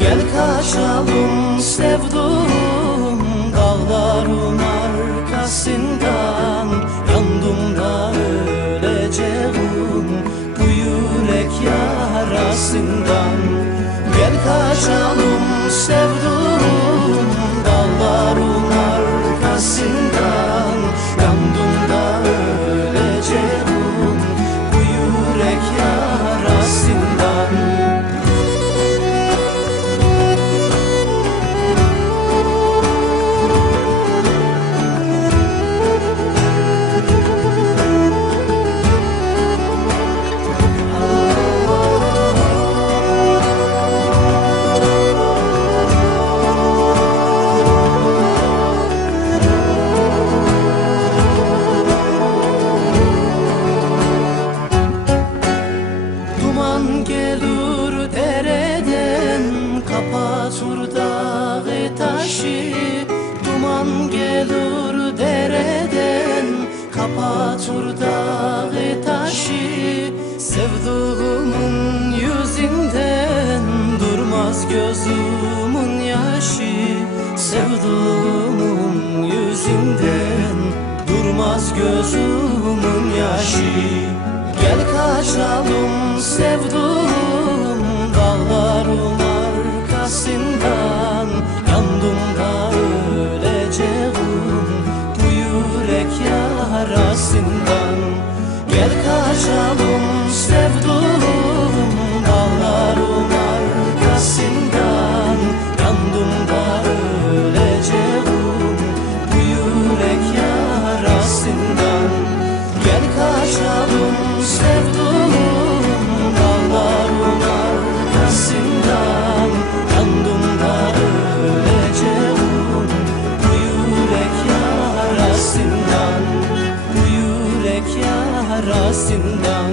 Gel kaçalım sevduğum Dağların arkasından. Yandım da öleceğim Bu yürek yarasından. Gel kaçalım sevduğum gelir dereden Kapatır dağı taşı. Sevduğumun yüzünden Durmaz gözümün yaşı. Sevduğumun yüzünden Durmaz gözümün yaşı. Gel kaçalım sevduğum dağların arkasından yarasından Gel kaçalım sevduğum dağların arkasından. Yandım da öleceğim bu yürek yarasından. Gel kaçalım sevduğum dağların arkasından. Yandım da öleceğim bu yürek yarasından Yarasından